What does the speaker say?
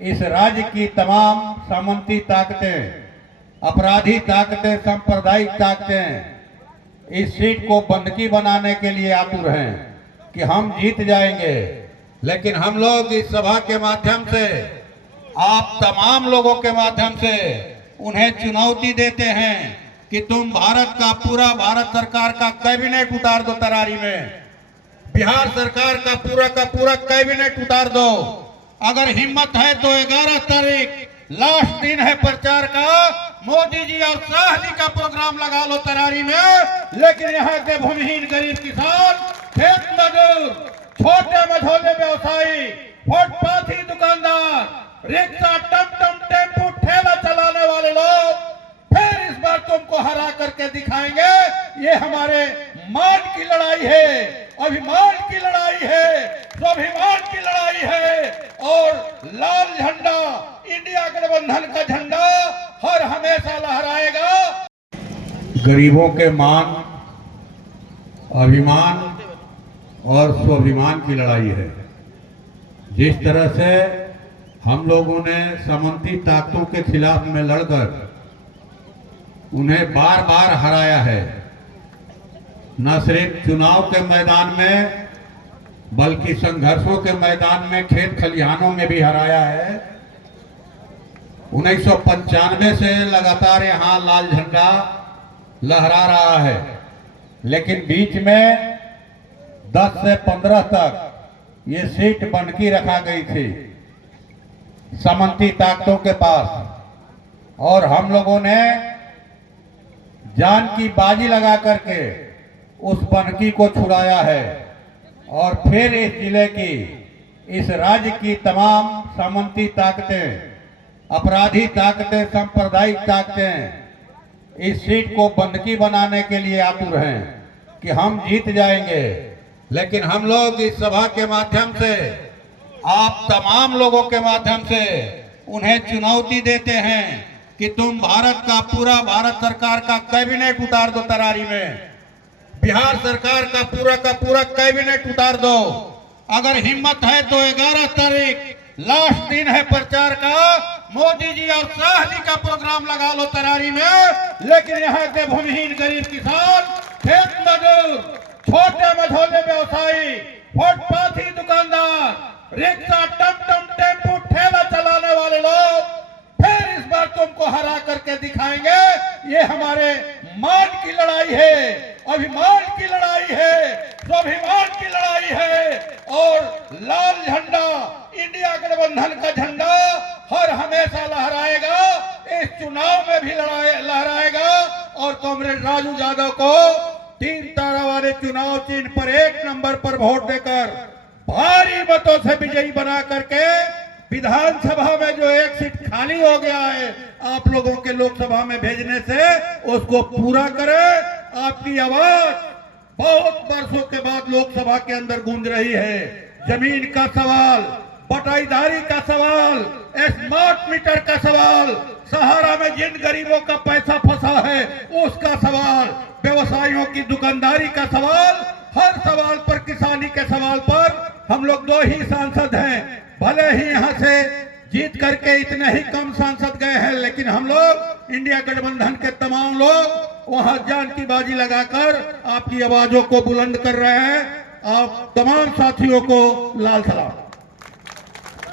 इस राज्य की तमाम सामंती ताकतें, अपराधी ताकतें, सांप्रदायिक ताकतें इस सीट को बंदकी बनाने के लिए आतुर हैं कि हम जीत जाएंगे। लेकिन हम लोग इस सभा के माध्यम से, आप तमाम लोगों के माध्यम से उन्हें चुनौती देते हैं कि तुम भारत सरकार का कैबिनेट उतार दो तरारी में, बिहार सरकार का पूरा कैबिनेट उतार दो। अगर हिम्मत है तो 11 तारीख लास्ट दिन है प्रचार का, मोदी जी और शाह जी का प्रोग्राम लगा लो तरारी में। लेकिन यहाँ के भूमिहीन गरीब किसान, खेत मजदूर, छोटे मझोले व्यवसायी, फुटपाथी दुकानदार, रिक्शा, टमटम, टेम्पू, ठेला चलाने वाले लोग फिर इस बार तुमको हरा करके दिखाएंगे। ये हमारे मान की लड़ाई है, अभिमान की लड़ाई है, स्वाभिमान की लड़ाई है। और लाल झंडा, इंडिया गठबंधन का झंडा हर हमेशा लहराएगा। गरीबों के मान, अभिमान और स्वाभिमान की लड़ाई है। जिस तरह से हम लोगों ने सामंती ताकतों के खिलाफ में लड़कर उन्हें बार बार हराया है, न सिर्फ चुनाव के मैदान में बल्कि संघर्षों के मैदान में, खेत खलिहानों में भी हराया है। 1995 से लगातार यहाँ लाल झंडा लहरा रहा है। लेकिन बीच में 10 से 15 तक ये सीट बंधकी रखा गई थी सामंती ताकतों के पास, और हम लोगों ने जान की बाजी लगा करके उस बंधकी को छुड़ाया है। और फिर इस जिले की, इस राज्य की तमाम सामंती ताकतें, अपराधी ताकतें, सांप्रदायिक ताकतें इस सीट को बंदकी बनाने के लिए आतुर हैं कि हम जीत जाएंगे। लेकिन हम लोग इस सभा के माध्यम से, आप तमाम लोगों के माध्यम से उन्हें चुनौती देते हैं कि तुम भारत सरकार का कैबिनेट उतार दो तरारी में, बिहार सरकार का पूरा कैबिनेट उतार दो। अगर हिम्मत है तो 11 तारीख लास्ट दिन है प्रचार का, मोदी जी और शाह जी का प्रोग्राम लगा लो तरारी में। लेकिन यहाँ के भूमिहीन गरीब किसान, खेत मजदूर, छोटे मझोले व्यवसायी, फुटपाथी दुकानदार, रिक्शा, टमटम, टेम्पू, ठेला चलाने वाले लोग फिर इस बार तुमको हरा करके दिखाएंगे। ये हमारे मान की लड़ाई है, अभिमान की लड़ाई है, स्वाभिमान की लड़ाई है। और लाल झंडा, इंडिया गठबंधन का झंडा हर हमेशा लहराएगा, इस चुनाव में भी लहराएगा। और कॉमरेड राजू यादव को 3 तारा वाले चुनाव चिन्ह पर 1 नंबर पर वोट देकर भारी मतों से विजयी बना करके विधानसभा में जो 1 सीट खाली हो गया है आप लोगों के लोकसभा में भेजने से, उसको पूरा करें। आपकी आवाज बहुत वर्षों के बाद लोकसभा के अंदर गूंज रही है। जमीन का सवाल, बटाईदारी का सवाल, स्मार्ट मीटर का सवाल, सहारा में जिन गरीबों का पैसा फंसा है उसका सवाल, व्यवसायियों की दुकानदारी का सवाल, हर सवाल पर, किसानी के सवाल पर हम लोग 2 ही सांसद हैं। भले ही यहाँ से जीत करके इतने ही कम सांसद गए हैं, लेकिन हम लोग इंडिया गठबंधन के तमाम लोग वहां जान की बाजी लगाकर आपकी आवाजों को बुलंद कर रहे हैं। आप तमाम साथियों को लाल सलाम।